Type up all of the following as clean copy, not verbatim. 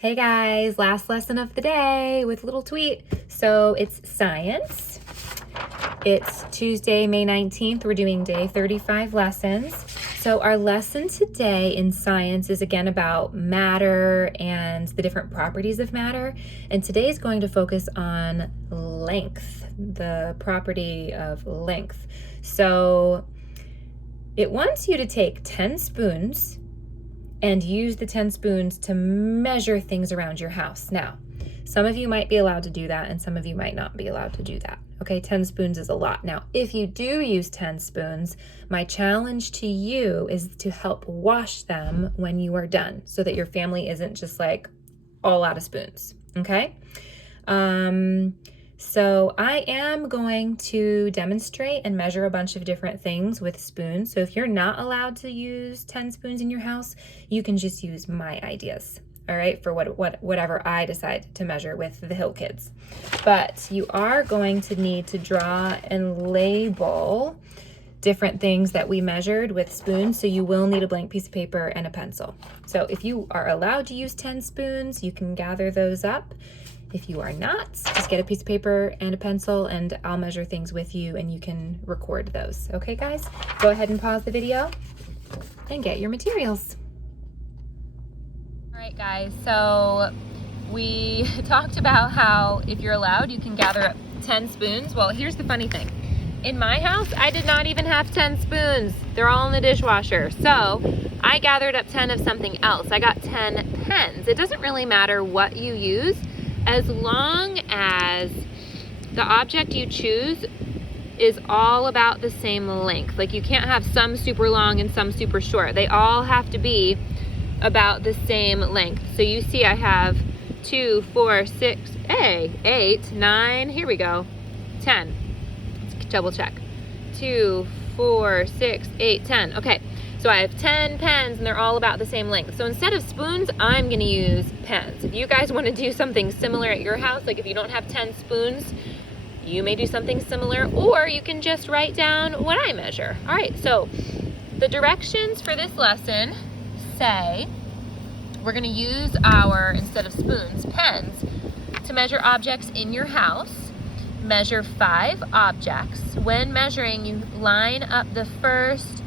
Hey guys, last lesson of the day with a little tweet. So it's science. It's Tuesday, May 19th. We're doing day 35 lessons. So our lesson today in science is again about matter and the different properties of matter. And today is going to focus on length, the property of length. So it wants you to take 10 spoons and use the 10 spoons to measure things around your house. Now, some of you might be allowed to do that and some of you might not be allowed to do that. Okay, 10 spoons is a lot. Now, if you do use 10 spoons, my challenge to you is to help wash them when you are done so that your family isn't just like all out of spoons, okay? So I am going to demonstrate and measure a bunch of different things with spoons. So if you're not allowed to use 10 spoons in your house, you can just use my ideas, all right, for whatever I decide to measure with the Hill Kids. But you are going to need to draw and label different things that we measured with spoons, so you will need a blank piece of paper and a pencil. So if you are allowed to use 10 spoons, you can gather those up. If you are not, just get a piece of paper and a pencil and I'll measure things with you and you can record those. Okay, guys? Go ahead and pause the video and get your materials. All right, guys, so we talked about how if you're allowed, you can gather up 10 spoons. Well, here's the funny thing. In my house, I did not even have 10 spoons. They're all in the dishwasher. So I gathered up 10 of something else. I got 10 pens. It doesn't really matter what you use, as long as the object you choose is all about the same length. Like you can't have some super long and some super short. They all have to be about the same length. So you see I have 2, 4, 6, 8, 9, here we go, 10. Let's double check. 2, 4, 6, 8, 10. Okay. So I have 10 pens and they're all about the same length. So instead of spoons, I'm gonna use pens. If you guys wanna do something similar at your house, like if you don't have 10 spoons, you may do something similar, or you can just write down what I measure. All right, so the directions for this lesson say we're gonna use our, instead of spoons, pens to measure objects in your house. Measure 5 objects. When measuring, you line up the first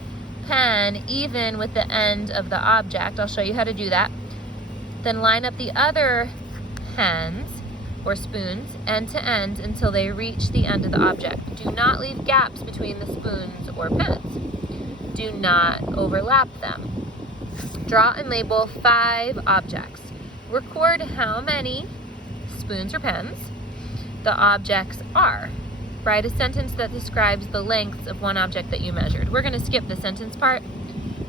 pen even with the end of the object. I'll show you how to do that. Then line up the other pens or spoons end to end until they reach the end of the object. Do not leave gaps between the spoons or pens. Do not overlap them. Draw and label 5 objects. Record how many spoons or pens the objects are. Write a sentence that describes the lengths of one object that you measured. We're gonna skip the sentence part,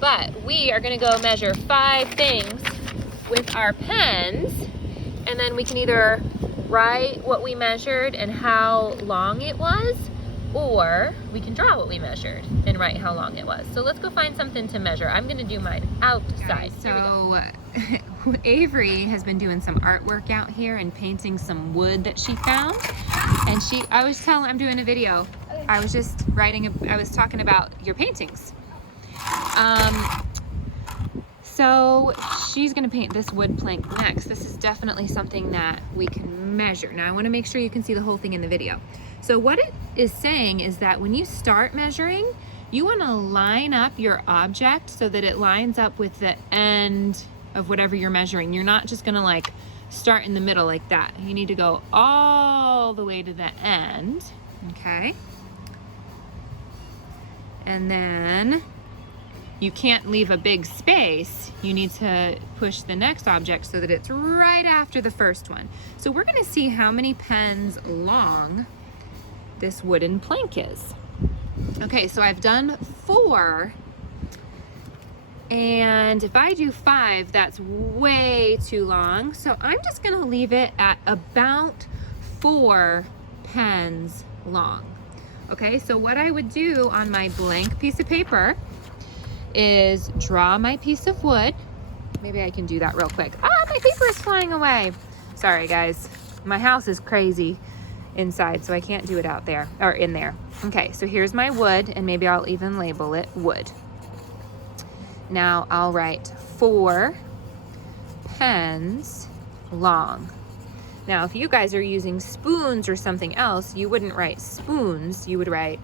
but we are gonna go measure 5 things with our pens, and then we can either write what we measured and how long it was, or we can draw what we measured and write how long it was. So let's go find something to measure. I'm gonna do mine outside. So Avery has been doing some artwork out here and painting some wood that she found. And I'm doing a video. I was just I was talking about your paintings. So she's gonna paint this wood plank next. This is definitely something that we can measure. Now I wanna make sure you can see the whole thing in the video. So what it is saying is that when you start measuring, you wanna line up your object so that it lines up with the end of whatever you're measuring. You're not just gonna like start in the middle like that. You need to go all the way to the end, okay? And then you can't leave a big space. You need to push the next object so that it's right after the first one. So we're gonna see how many pens long this wooden plank is. Okay, so I've done 4. And if I do 5, that's way too long. So I'm just gonna leave it at about 4 pens long. Okay, so what I would do on my blank piece of paper is draw my piece of wood. Maybe I can do that real quick. Ah, my paper is flying away. Sorry guys, my house is crazy inside, so I can't do it out there, or in there. Okay, so here's my wood, and maybe I'll even label it wood. Now I'll write 4 pens long. Now, if you guys are using spoons or something else, you wouldn't write spoons, you would write,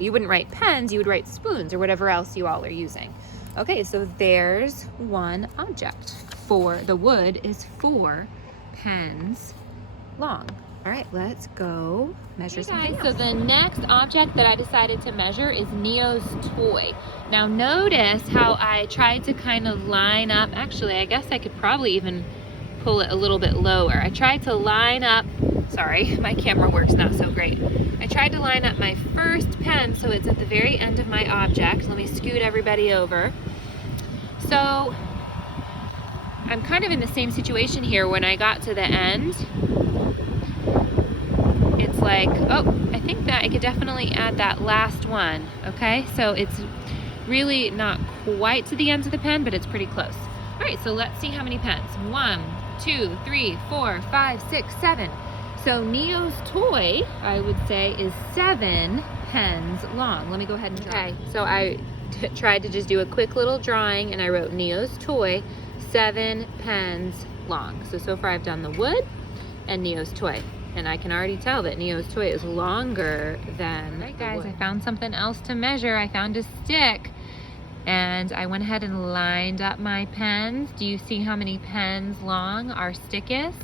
you wouldn't write pens, you would write spoons or whatever else you all are using. Okay, so there's one object. The wood is 4 pens long. All right, let's go measure something else. So the next object that I decided to measure is Neo's toy. Now notice how I tried to kind of line up, actually I guess I could probably even pull it a little bit lower. I tried to line up, sorry, my camera works not so great. I tried to line up my first pen so it's at the very end of my object. Let me scoot everybody over. So I'm kind of in the same situation here. When I got to the end, it's like, oh, I think that I could definitely add that last one, okay? So it's really not quite to the end of the pen, but it's pretty close. All right, so let's see how many pens. 1, 2, 3, 4, 5, 6, 7. So Neo's toy, I would say, is 7 pens long. Let me go ahead and try. Okay, so I tried to just do a quick little drawing and I wrote Neo's toy, 7 pens long. So far I've done the wood and Neo's toy. And I can already tell that Neo's toy is longer than the wood. Right, guys, I found something else to measure. I found a stick. And I went ahead and lined up my pens. Do you see how many pens long our stick is?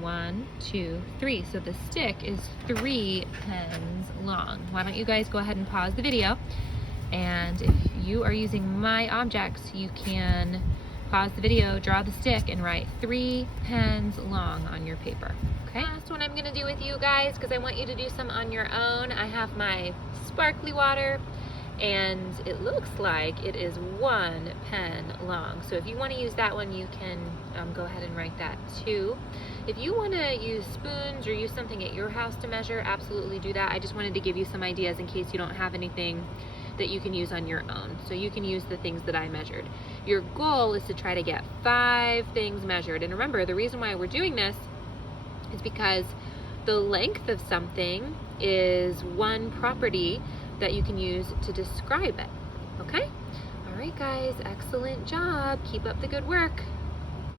1, 2, 3. So the stick is 3 pens long. Why don't you guys go ahead and pause the video. And if you are using my objects, you can pause the video, draw the stick, and write 3 pens long on your paper. Okay? Last one I'm gonna do with you guys, because I want you to do some on your own. I have my sparkly water, and it looks like it is 1 pen long. So if you want to use that one, you can go ahead and write that too. If you want to use spoons or use something at your house to measure, absolutely do that. I just wanted to give you some ideas in case you don't have anything that you can use on your own. So you can use the things that I measured. Your goal is to try to get 5 things measured. And remember, the reason why we're doing this is because the length of something is one property that you can use to describe it, okay? All right, guys, excellent job. Keep up the good work.